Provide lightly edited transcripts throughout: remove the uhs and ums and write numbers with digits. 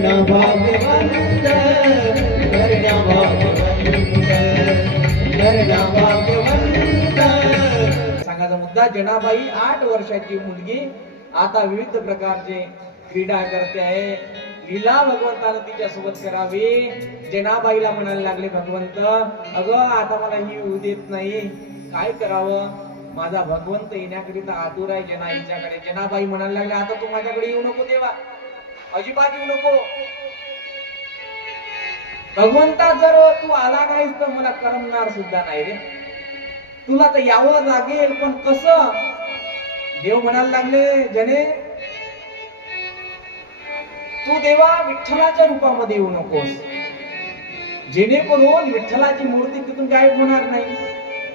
करण्या भाग्यवंत, करण्या भाग्यवंत, करण्या भाग्यवंत. सांगायचा मुद्दा, जनाबाई 8 वर्षाची मुलगी आता विविध प्रकारचे क्रीडा करते आहे. लीला भगवंतानं तिच्या सोबत करावी. जनाबाईला म्हणायला लागले भगवंत, अगं आता मला ही येऊ देत नाही, काय करावं? माझा भगवंत येण्याकरिता आतुर आहे जनाईच्याकडे. जनाबाई म्हणायला लागले, आता तू माझ्याकडे येऊ नको देवा, अजिबात येऊ नको. भगवंता जर तू आला नाहीस तर मला करमणार सुद्धा नाही रे. तुला तर यावं लागेल, पण कसं? देव म्हणायला लागले, जने तू देवा विठ्ठलाच्या रूपामध्ये येऊ नकोस, जेणेकरून विठ्ठलाची मूर्ती तिथून गायब होणार नाही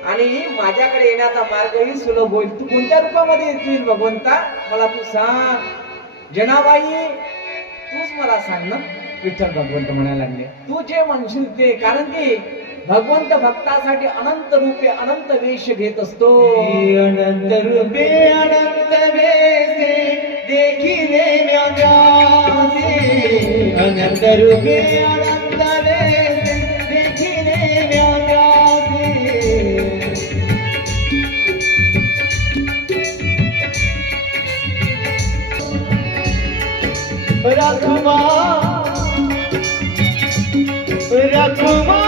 आणि माझ्याकडे येण्याचा मार्गही सुलभ होईल. तू कोणत्या रूपामध्ये येशील भगवंता, मला तू सांग. जनाबाई तूच मला सांग ना. विठ्ठल भगवंत म्हणायला लागले, तू जे म्हणशील ते. कारण की भगवंत भक्तासाठी अनंत रूपे अनंत वेश घेत असतो. अनंत रूपे अनंत वेशे देखिले म्यासे, अनंत रूपे अनंत वेशे देखिले म्यासे. रखुमा रखुमा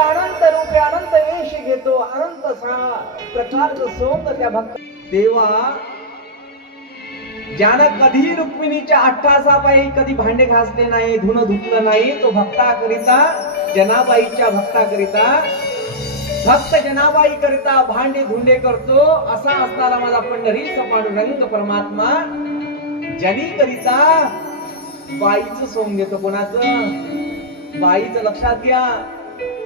अनंत रूपे अनंत वेश घेतो, अनंत प्रकारचं सोंग त्या भक्त. देवा ज्यानं कधी रुक्मिणीच्या अट्टासापायी कधी भांडे घासले नाही, धुणं धुतलं नाही, तो भक्ताकरिता, जनाबाईच्या भक्ताकरिता, भक्त जनाबाई करिता भांडे धुंडे करतो. असा असणारा माझा पंढरीचा पांडुरंग परमात्मा जनी करिता बाईचं सोंग घेतो. कोणाचं? बाईचं. लक्षात घ्या,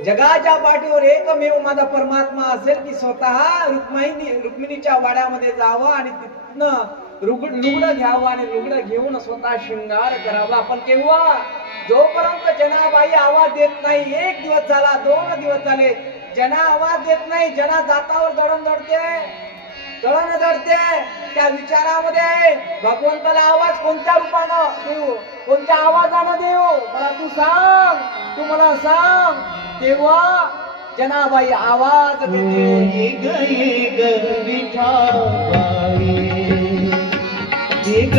जगाच्या पाठीवर एकमेव माझा परमात्मा असेल की स्वतः रुक्मिणीच्या वाड्यामध्ये जावं आणि तिथनं लुगडं घ्यावं आणि लुगडं घेऊन स्वतः शृंगार करावा. पण केव्हा? जोपर्यंत जनाबाई आवाज देत नाही. 1 दिवस झाला, 2 दिवस झाले, जना आवाज देत नाही. जना जातावर दळण दळते. त्या विचारामध्ये भगवंताला आवाज कोणत्या रूपानं देऊ, कोणत्या आवाजानं देऊ, मला तू सांग, तू मला सांग. तेव्हा जनाबाई आवाज देते, एक विठाबाई, एक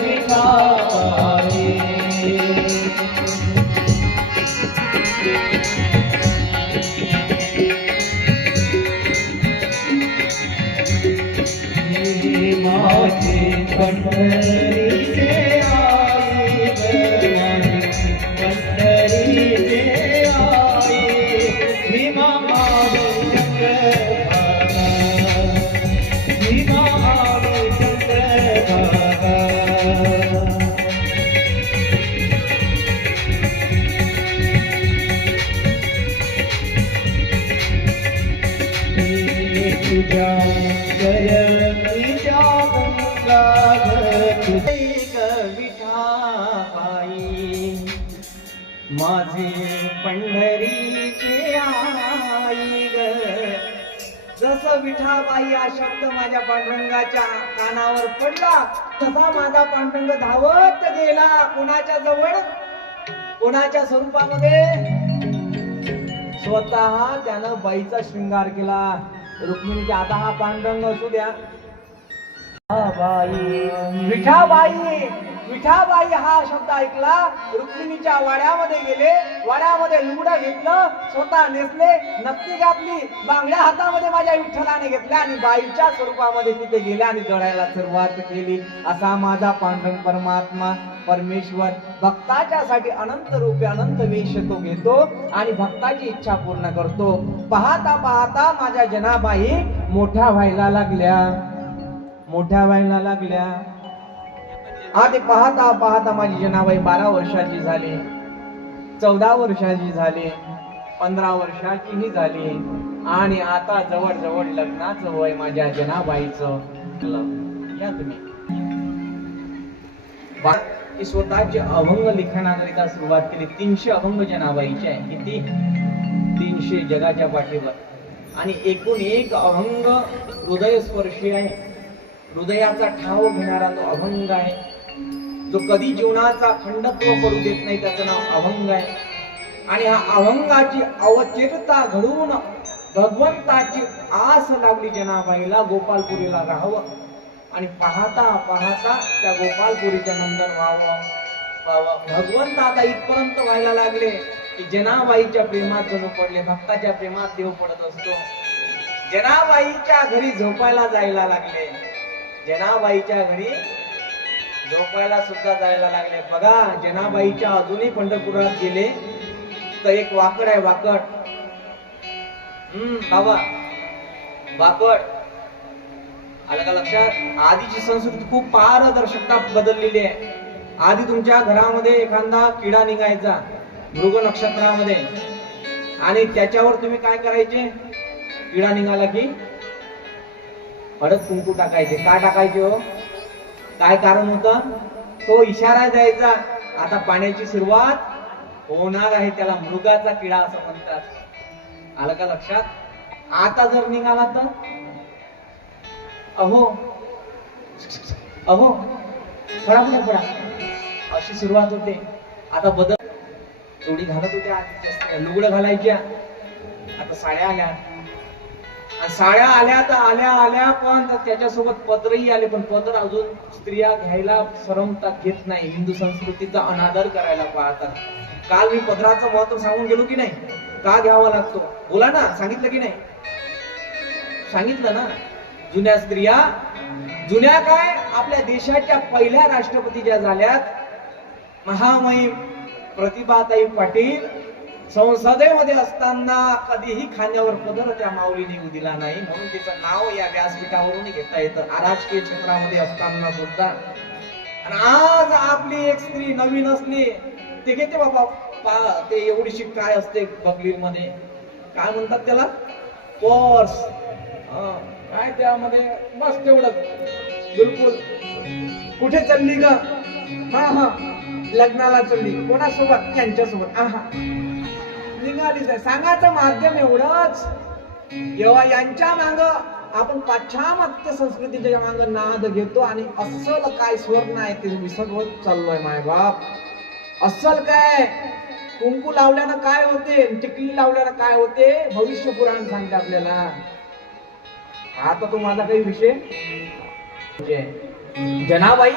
विठाबाई. माझे पंढरीचे आई, पंढरीचे आई, भीमा मावे चंद्रभागा, भीमा मावे चंद्रभागा. तुझ्या माझे पंढरीचे आई ग. जसं विठाबाई हा शब्द माझ्या पांडुरंगाच्या कानावर पडला, तसा माझा पांडुरंग धावत गेला. कोणाच्या जवळ? कोणाच्या स्वरूपामध्ये? स्वतः त्यानं बाईचा शृंगार केला, रुक्मिणीच्या. आता हा पांडुरंग असू द्या, विठाबाई. विठाबाई हा शब्द ऐकला, रुक्मिणीच्या वाड्यामध्ये गेले, वाड्यामध्ये लुगडं घेतलं, स्वतः नेसले, नक्की घातली, बांगड्या हातामध्ये माझ्या विठ्ठलाने घेतल्या आणि बाईच्या स्वरूपामध्ये तिथे गेल्या आणि दळायला सुरुवात केली. असा माझा पांडुरंग परमात्मा परमेश्वर भक्ताच्यासाठी अनंत रूपे अनंत वेश तो घेतो आणि भक्ताची इच्छा पूर्ण करतो. पाहता पाहता माझ्या जनाबाई मोठ्या व्हायला लागल्या. आधी पाहता पाहता माझी जनाबाई 12 वर्षाची झाली, 14 वर्षाची झाली, 15 वर्षाचीही झाली. आणि आता जवळ जवळ लग्नाचं वय माझ्या जनाबाईचं. या तुम्ही की स्वतःचे अभंग लिखाणाकरिता सुरुवात केली. 300 अभंग जनाबाईचे आहे. किती? 300 जगाच्या पाठीवर. आणि एकूण एक अभंग हृदयस्पर्शी आहे. हृदयाचा ठाव घेणारा तो अभंग आहे. जो कधी जीवनाचा खंडत्व पडू देत नाही, त्याचं नाव अभंग आहे. आणि ह्या अभंगाची अवचेतता घडून भगवंताची आस लागली जनाबाईला गोपालपुरीला राहावं. आणि पाहता पाहता त्या गोपालपुरीचं नंदन व्हावं. भगवंत आता इथपर्यंत व्हायला लागले की जनाबाईच्या प्रेमात जणू पडले. भक्ताच्या प्रेमात देव पडत असतो. जनाबाईच्या घरी झोपायला जायला लागले. जनाबाईच्या घरी झोपायला सुद्धा जायला लागले. बघा, जनाबाईच्या अजूनही पंढरपुरात गेले तर एक वाकड आहे. वाकड बाबा, वाकड आलं का लक्षात? आधीची संस्कृती खूप पारदर्शकता बदललेली आहे. आधी तुमच्या घरामध्ये एखादा किडा निघायचा मृग नक्षत्रामध्ये, आणि त्याच्यावर तुम्ही काय करायचे? किडा निघाला की हळद कुंकू टाकायचे. काय टाकायचे हो? काय कारण होतं? तो इशारा द्यायचा आता पाण्याची सुरुवात होणार आहे. त्याला मृगाचा किडा असं म्हणतात. आलं का लक्षात? आता जर निघाला तर अहो अहो फळा फळा फळा अशी सुरुवात होते. आता बदल. जोडी घालत होत्या, लुगडं घालायच्या. आता साड्या आल्या. आणि साड्या आल्या तर आल्या पण त्याच्यासोबत पदरही आले. पण पदर अजून स्त्रिया घ्यायला सरमतात, घेत नाही. हिंदू संस्कृतीचा अनादर करायला पाहतात. काल मी पदराचं महत्व सांगून गेलो की नाही? का घ्यावा लागतो? बोला ना, सांगितलं की नाही? सांगितलं ना. जुन्या स्त्रिया, जुन्या काय, आपल्या देशाच्या पहिल्या राष्ट्रपती ज्या झाल्यात महामहिम प्रतिभाताई पाटील, संसदेमध्ये असताना कधीही खांद्यावर पदर त्या माऊलीने येऊ दिला नाही. म्हणून तिचं नाव या व्यासपीठावरून घेता येतं, अराजकीय क्षेत्रामध्ये असताना सुद्धा. आणि आज आपली एक स्त्री नवीन असली ते घेते बाबा ते एवढीशी काय असते बगलीर मध्ये, काय म्हणतात त्याला, पर्स, काय त्यामध्ये बस तेवढंच. बिलकुल. कुठे चालली का? हा लग्नाला चालली. कोणासोबत? त्यांच्यासोबत. निघालीच आहे. सांगायचं माध्यम एवढंच. जेव्हा यांच्या मांग आपण पाश्चात्य संस्कृतीच्या मांग नाद घेतो आणि अस्सल काय स्वर्ण आहे ते विसरवत चाललोय मायबाप. अस्सल काय? कुंकू लावल्यानं काय होते, टिकली लावल्यानं काय होते, भविष्य पुराण सांगते आपल्याला. आता तो माझा काही विषय. जनाबाई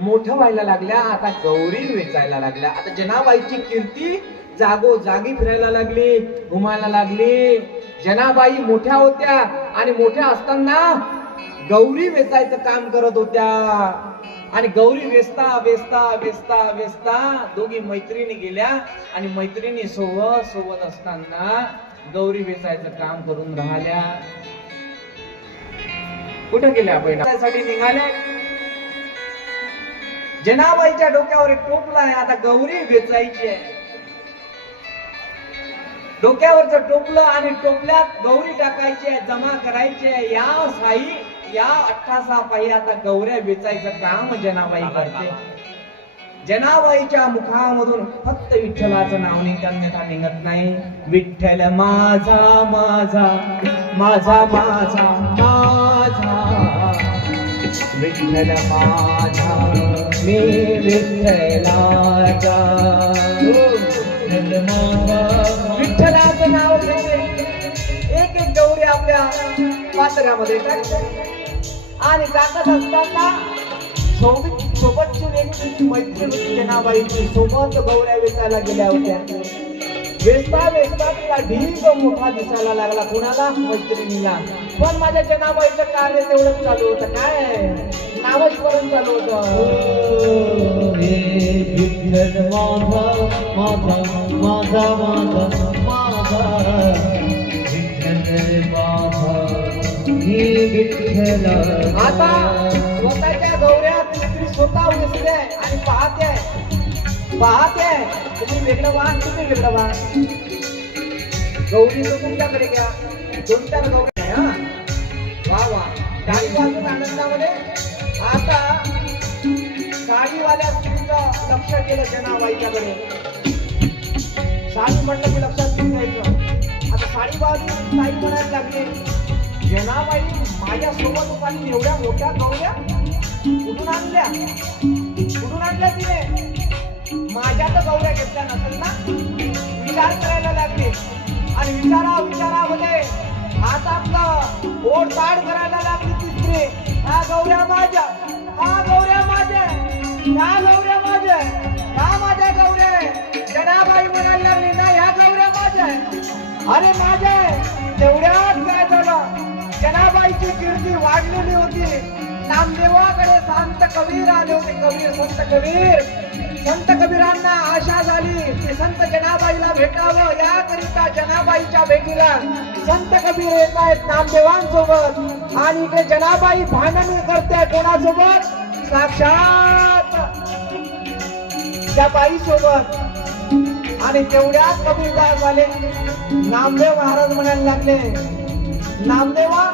मोठं व्हायला लागल्या. आता गौरी वेचायला लागल्या. आता जनाबाईची कीर्ती जागोजागी फिरायला लागली, घुमायला लागली. जनाबाई मोठ्या होत्या आणि मोठ्या असताना गौरी वेचायचं काम करत होत्या. आणि गौरी वेचता वेचता वेचता वेचता दोघी मैत्रिणी गेल्या. आणि मैत्रिणी सोबत असताना गौरी वेचायचं काम करून राहिल्या. कुठं गेल्या? बैठकीसाठी निघाल्या. जनाबाईच्या डोक्यावर एक टोपला आहे. आता गौरी वेचायची आहे. डोक्यावरचं टोपलं आणि टोपल्यात गौरी टाकायची आहे, जमा करायची आहे. या साई, या 18 पायी आता गौऱ्या वेचायचं काम जनाबाई करते. जनाबाईच्या मुखामधून फक्त विठ्ठलाचं नाव निघत नाही. विठ्ठल माझा माझा माझा माझा माझा, विठ्ठल माझा मी विठ्ठलाचा. विठ्ठलाचं नाव घेते. एक एक गौरी आपल्या पात्र्यामध्ये टाकते. आणि टाकत असताना सोबतची व्यक्ती मैत्री होती जनाबाईची. सोबत गौऱ्या वेचायला गेल्या होत्या. वेचता वेचता तिला ढीग मोठा दिसायला लागला. कुणाला? मैत्रिणीला. पण माझ्या जनाबाईचं कार्य तेवढंच चालू होतं. काय? नावच करून चालू होतं. आता स्वतःच्या गौऱ्यात स्त्री स्वतः दिसते आणि पाहते. तुम्ही वेगळं व्हा, तुम्ही वेगळं व्हा. गौरी तुमच्याकडे घ्या. दोन चार गौऱ्या आहे, हा वा वा टाळी वाजवून आनंदामध्ये. आता साडीवाल्या स्त्रीचं लक्ष केलं जनाबाईच्याकडे. साडी म्हटलं की लक्षात घेऊन घ्यायचं. आता साडी बाजून ताई म्हणायला लागले, जनाबाई माझ्या सोबत उपाली एवढ्या मोठ्या गौऱ्या कुठून आणल्या? कुठून आणल्या तिने? माझ्या तर गौऱ्या घेतल्या नसेल ना? विचार करायला लागले आणि विचारामध्ये हातातलं ओढ ताड करायला लागली ती स्त्री. ह्या गौऱ्या माझ्या, ह्या गौऱ्या माझ्या, ह्या गौऱ्या माझ्या, ह्या माझ्या गौऱ्या. जनाबाई म्हणायला लागली, ना ह्या गौऱ्या माझ्या आहे. अरे माझ्या आहे. तेवढ्यात काय झालं, जनाबाईची कीर्ती वाढलेली होती. नामदेवाकडे संत कबीर आले होते. कबीर, संत कबीर. संत कबीरांना आशा झाली की संत जनाबाईला भेटावं. याकरिता जनाबाईच्या भेटीला संत कबीर येत आहेत नामदेवांसोबत. आणि इकडे जनाबाई भांडण करते कोणासोबत? साक्षात त्या बाई सोबत. आणि तेवढ्यात कबीरदास आले. नामदेव महाराज म्हणायला लागले, नामदेवा.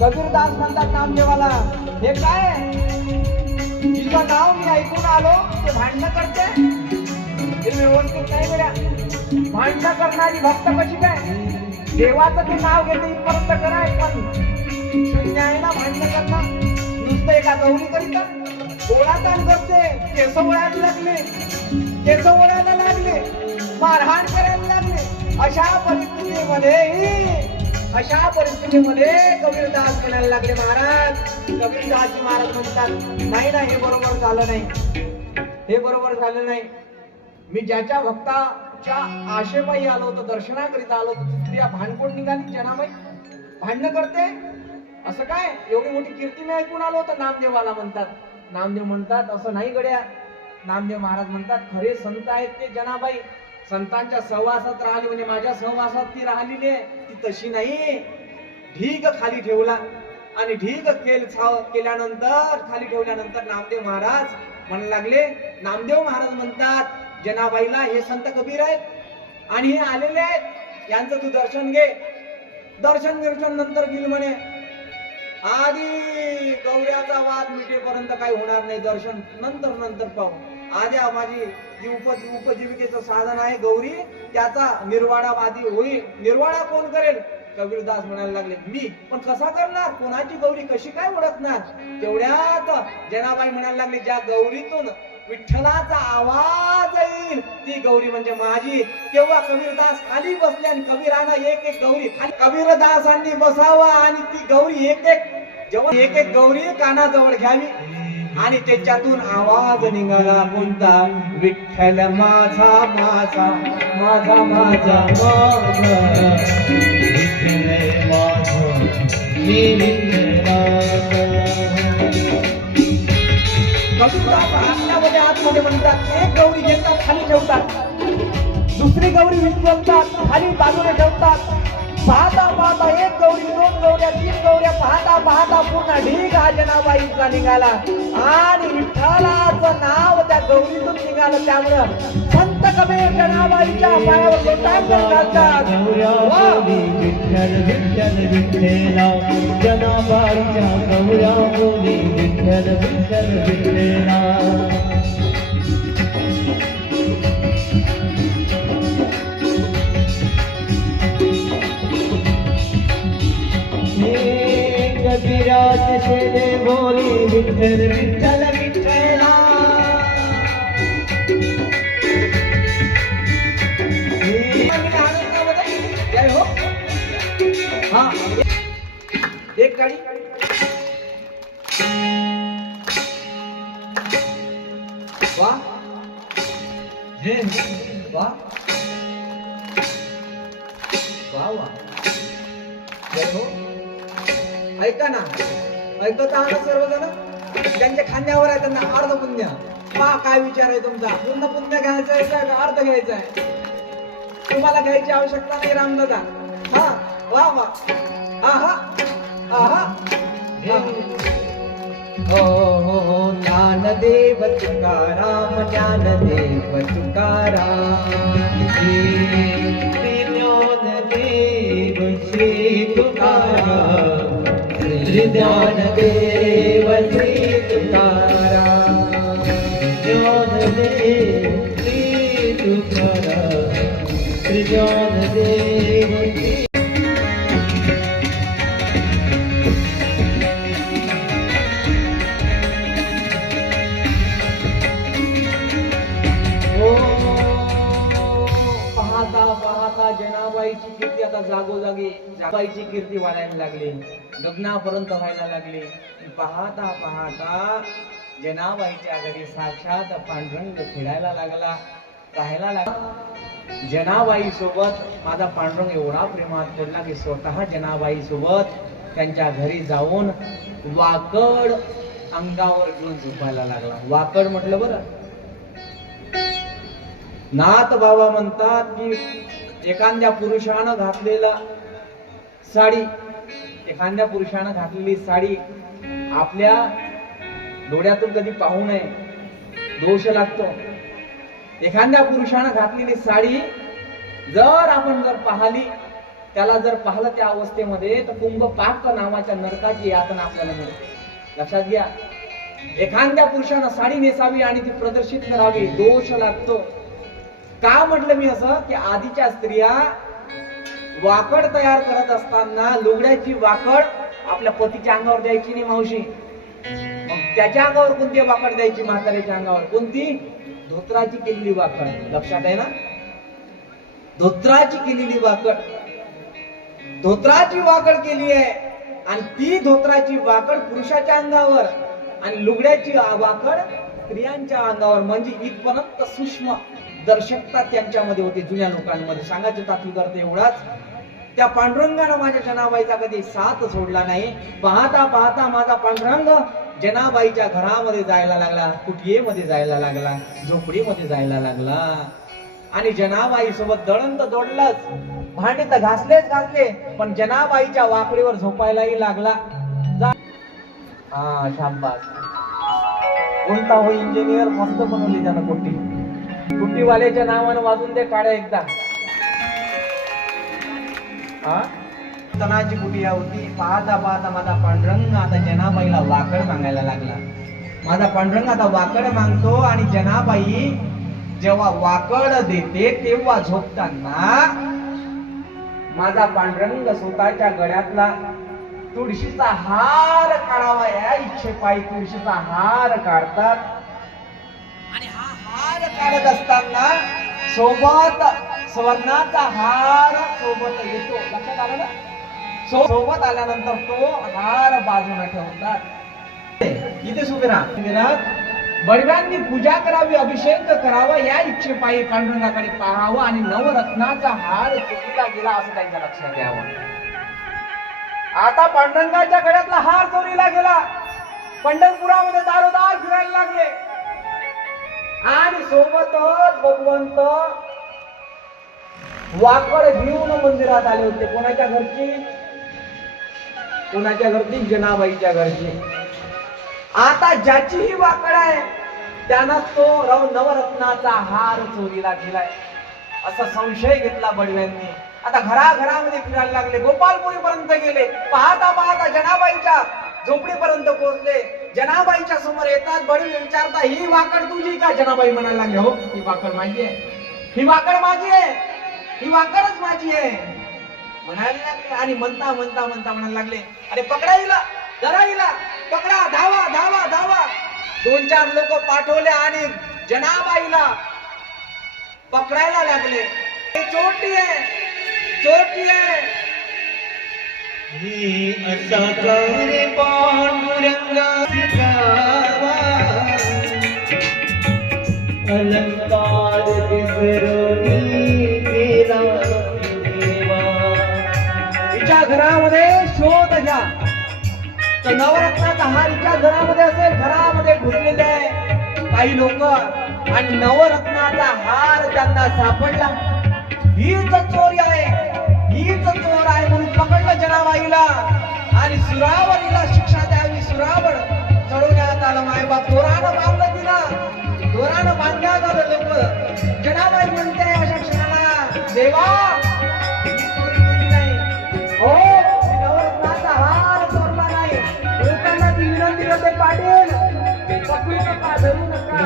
कबीरदास म्हणतात नामदेवाला, हे काय? तिचं नाव मी ऐकून आलो, ते भांडणं करते. हे व्यवस्थित नाही गड्या. भांडणं करणारी भक्त कशी काय? देवाचं ते नाव घेते इथपर्यंत कराय, पण शून्य आहे ना भांडणं करणं. नुसतं एका गौरी करिता ओढाताण करते. केस ओढायला लागले, केस ओढायला लागले, मारहाण करायला लागले. अशा परिस्थितीमध्ये कबीरदास म्हणायला लागले, महाराज. कबीरदासजी महाराज म्हणतात, नाही ना, हे बरोबर झालं नाही, हे बरोबर झालं नाही. मी ज्याच्या भक्ताच्या आशेपायी आलो होतो, दर्शनाकरिता आलो होतो, ती स्त्रिया भांडकोट निघाली. जनाबाई भांडणं करते. असं काय? एवढी मोठी कीर्ती मी ऐकून आलो होतो. नामदेवाला म्हणतात. नामदेव म्हणतात, असं नाही गड्या. नामदेव महाराज म्हणतात, खरे संत आहेत ते जनाबाई. संतांच्या सहवासात राहिली म्हणजे माझ्या सहवासात ती राहिलेली आहे. ती तशी नाही. ढीग खाली ठेवला आणि ढीग केल्यानंतर खाली ठेवल्यानंतर नामदेव महाराज म्हणायला लागले. नामदेव महाराज म्हणतात, जनाबाईला हे संत कबीर आहेत आणि हे आलेले आहेत, यांचं तू दर्शन घे. दर्शन नंतर गेली म्हणे. आधी गौऱ्याचा वाद मिटेपर्यंत काही होणार नाही. दर्शन नंतर पाहू. आधी माझी जी उपजीविकेचं साधन आहे गौरी, त्याचा निर्वाळा आधी होईल. निर्वाळा कोण करेल? कबीरदास म्हणायला लागले, मी. पण कसा करणार? कोणाची गौरी कशी काय ओळखणार? तेवढ्यात जनाबाई म्हणायला लागली, ज्या गौरीतून विठ्ठलाचा आवाज येईल ती गौरी म्हणजे माझी. तेव्हा कबीरदास खाली बसले आणि कबीरानं एक एक गौरी खाली कबीरदासांनी बसावा आणि ती गौरी एक एक गौरी कानाजवळ घ्यावी आणि त्याच्यातून आवाज निघाला. कोणता? विठ्ठल माझा माझा माझा माझा माझा विठ्ठल माझा मी विठ्ठलाचा. कबीरदास आतमध्ये म्हणतात, एक गौरी घेतात खाली ठेवतात, दुसरी गौरी विठ्ठलतात खाली बाजूला ठेवतात. पाहता एक गौरी, दोन गौऱ्या, तीन गौऱ्या, पाहता पूर्ण ढीग हा जनाबाईचा निघाला आणि विठ्ठलाचं नाव त्या गौरीतून निघालं. त्यामुळं संत कबीर जनाबाईच्या पायावर लोटांगण घालतात. विठ्ठल विठ्ठल विठ्ठला, जनाबाईच्या गौऱ्या बोली विठ्ठल विठ्ठल विठ्ठला. कबीराज शेरे बोली विठ्ठल विठ्ठल विठ्ठला. जय हो. हा एक गाडी वा जय वा वा वा. जय हो. ऐका ना, ऐकत आहात सर्वजण? ज्यांच्या खांद्यावर आहे त्यांना अर्ध पुण्य. पहा काय विचार आहे तुमचा. पूर्ण पुण्य घ्यायचं आहे का अर्ध घ्यायचं आहे? तुम्हाला घ्यायची आवश्यकता नाही रामदादा. हा वा वा. आहा हो ज्ञानदेव तुकाराम, ज्ञानदेव तुकाराम, ज्ञानदेव श्री ज्ञानदेव श्री तुकाराम, ज्ञानदेव श्री तुकाराम, श्री ज्ञानदेव श्री पाहता पाहता जनाबाईची कीर्ती आता जागोजागी जनाबाईची कीर्ती वाढायला लागली, लग्नापर्यंत व्हायला लागली. पाहता पाहता जनाबाईच्या घरी साक्षात पांडुरंग खेळायला लागला, राहायला लागला. जनाबाई सोबत माझा पांडुरंग एवढा प्रेमात पडला की स्वतः जनाबाई सोबत त्यांच्या घरी जाऊन वाकड अंगावर घेऊन झोपायला लागला. वाकड म्हटलं बरं. नाथ बाबा म्हणतात की एखाद्या पुरुषानं घातलेला साडी, एखाद्या पुरुषानं घातलेली साडी आपल्या डोळ्यातून कधी पाहू नये, दोष लागतो. एखाद्या पुरुषानं घातलेली साडी जर आपण पाहिली, त्याला जर पाहिलं त्या अवस्थेमध्ये, तर कुंभपाक नावाच्या नरकाची यातना आपल्याला मिळते. लक्षात घ्या, एखाद्या पुरुषानं साडी नेसावी आणि ती प्रदर्शित करावी, दोष लागतो. का म्हटलं मी असं की आधीच्या स्त्रिया वाकड तयार करत असताना लुगड्याची वाकड आपल्या पतीच्या अंगावर द्यायची नाही मावशी. मग त्याच्या अंगावर कोणती वाकड द्यायची? म्हाताऱ्याच्या अंगावर कोणती? धोत्राची केलेली वाकड. लक्षात आहे ना? धोत्राची केलेली वाकड, धोत्राची वाकड केली आहे. आणि ती धोत्राची वाकड पुरुषाच्या अंगावर आणि लुगड्याची वाकड स्त्रियांच्या अंगावर. म्हणजे इथपर्यंत सूक्ष्म दर्शकता त्यांच्यामध्ये होती जुन्या लोकांमध्ये. सांगायचं तात्पर्य एवढाच, त्या पांडुरंगानं माझ्या जनाबाईचा कधी साथ सोडला नाही. पाहता पाहता माझा पांडुरंग जनाबाईच्या घरामध्ये जायला लागला, कुटियेमध्ये जायला लागला, झोपडीमध्ये जायला लागला. आणि जनाबाई सोबत दळण तर जोडलंच, भांडे तर घासलेच घासले, पण जनाबाईच्या वाकडीवर झोपायलाही लागला. हा शाबास. कोणता हो इंजिनियर, मस्त बनवली त्यानं कुट्टी. कुट्टीवाल्याच्या नावानं वाजून दे काढ्या एकदा. तनाची कुटिया होती. पाहता पाहता माझा पांडुरंग आता जनाबाईला वाकड मागायला लागला. माझा पांडुरंग आता वाकड मागतो. आणि जनाबाई जेव्हा वाकड देते तेव्हा झोपताना माझा पांडुरंग स्वतःच्या गळ्यातला तुळशीचा हार काढावा या इच्छेपायी तुळशीचा हार काढतात. आणि हा हार काढत असताना सोबत स्वर्णाचा हार सोबत येतो. लक्षात आलं ना? सोबत आल्यानंतर तो हार बाजूला ठेवतात. इथे उभे राहत बडव्यांनी पूजा करावी, अभिषेक करावा या इच्छेपायी पांडुरंगाकडे पाहावं आणि नवरत्नाचा हार चोरीला गेला असं त्यांच्या लक्षात यावं. आता पांडुरंगाच्या गळ्यातला हार चोरीला गेला. पंढरपुरामध्ये दारोदार फिरायला लागले आणि सोबतच भगवंत वाकड घेऊन मंदिरात आले होते. कोणाच्या घरची? कोणाच्या घरची? जनाबाईच्या घरची. आता ज्याची ही वाकड आहे त्यानं तो नवरत्नाचा हार चोरीला गेलाय असा संशय घेतला बडव्यांनी. आता घराघरामध्ये फिरायला लागले, गोपालपुरी पर्यंत गेले. पाहता पाहता जनाबाईच्या झोपडीपर्यंत पोहोचले. जनाबाईच्या समोर येतात. बडवे विचारता, ही वाकड तुझी का? जनाबाई म्हणायला लागले, हो ही वाकड माझी आहे, ही वाकड माझी आहे, ही वाकडच माझी आहे म्हणायला लागले. आणि म्हणता म्हणता म्हणता म्हणायला लागले, अरे पकडा हिला, जरा हिला पकडा, धावा धावा धावा. 2-4 लोक पाठवले आणि जनाबाईला पकडायला लागले. चोरटी आहे, चोरटी आहे. ही असा रे पांडुरंगा अलंकार विसरोनी गेला देवा. हिच्या घरामध्ये शोध घ्या तर नवरत्नाचा हार हिच्या घरामध्ये असेल. घरामध्ये घुसलेले आहे काही लोक आणि नवरत्नाचा हार त्यांना सापडला. हीच चोरी आहे, हीच चोर आहे म्हणून पकडलं जनाबाईला आणि सुरावरीला शिक्षा द्यावी. सुरावर चढवण्यात आलं. मायबाप दोरानं बांधलं तिला, दोरानं बांधण्यात आलं. लोक जनाबाई म्हणते अशा क्षणाला, देवा ही चोरी केली नाही, हो नवरत्नाचा हार चोरला नाही. होते पाटील पकडू नका धरू नका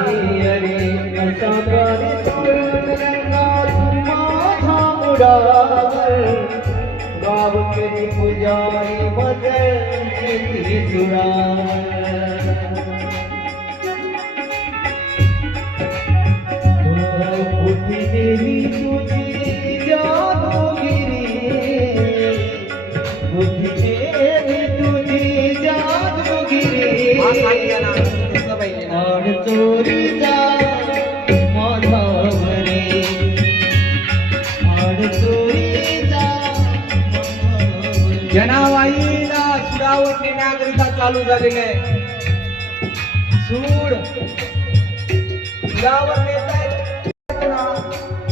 अरे असा प्राणी तोडून रंगा माझा मुडावर गावकरी पुजारी बदलती सुरा उठी देवी तुझी जादूगिरी उठी देवी तुझी जादूगिरी हा सांगितलं ना दिसलं पाहिजे ना. आड चोरीचा माधावरी आड चोरीचा माधावरी. जनाबाईला सुडावर नेण्याकरिता चालू झालेले आहे. सूड सुडावर नेत आहेत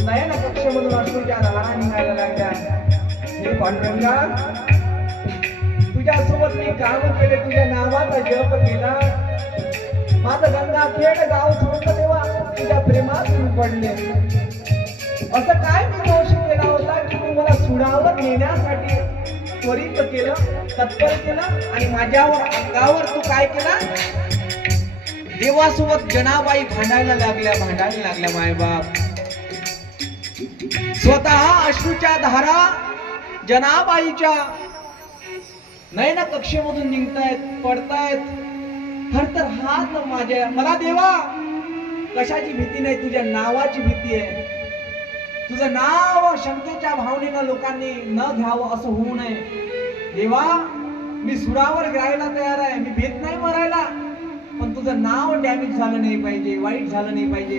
नयन कक्षेमधून अश्रूच्या धारा निघायला लागल्या. हे पांडुरंगा तुझ्यासोबत मी काम केले तुझ्या नावाचा जप केला माझं गंगाखेड गाव सोडलं तेव्हा तुझ्या प्रेमात मी पडले. असं काय मी दोष केला होता की तू मला सुडावर नेण्यासाठी त्वरित केलं तत्पर केलं आणि माझ्यावर अंगावर तू काय केला देवासोबत जनाबाई भांडायला लागल्या मायबाप. स्वतः अश्रूच्या धारा जनाबाईच्या नयन कक्षेमधून निघतायत पडतायत. थरथर हात मला देवा कशाची भीती नाही तुझ्या नावाची भीती आहे. तुझं नाव शंकेच्या भावनेनं लोकांनी न घ्यावं असं होऊ नये. देवा मी सुडावर गिरायला तयार आहे मी भीत नाही मरायला पण तुझं नाव डॅमेज झालं नाही पाहिजे वाईट झालं नाही पाहिजे.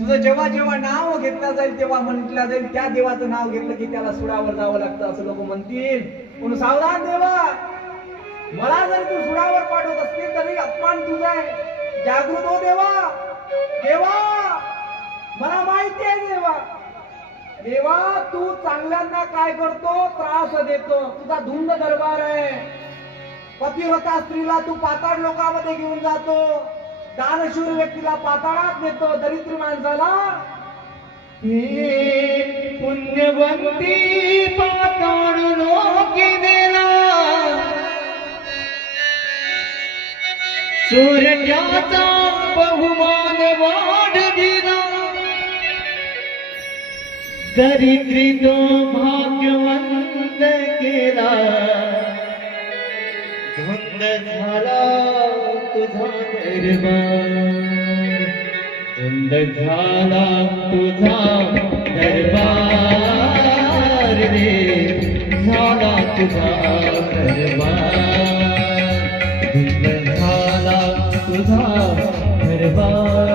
तुझं जेव्हा जेव्हा नाव घेतलं जाईल तेव्हा म्हटलं जाईल त्या देवाचं नाव घेतलं की त्याला सुडावर जावं लागतं असं लोक म्हणतील. म्हणून सावधान देवा मला जर तू सुडावर पाठवत असतील तरी अपमान तुझा आहे. जागृत हो देवा. देवा मला माहिती आहे देवा. देवा तू चांगल्यांना काय करतो त्रास देतो. तुझा धुंद दरबार आहे. पतिव्रता स्त्रीला तू पाताळ लोकांमध्ये घेऊन जातो. दानशूर व्यक्तीला पाताळात नेतो. दरिद्री माणसाला हे पुण्यवंती पाताळ लोकी नेला सूर्याचा बहुमान वाढ दिला दरिद्री तो भाग्यवंत केला. धुंद झाला तुझा दरबार धुंद झाला तुझा दरबार रे झाला तुझा दरबार धुंद झाला तुझा दरबार.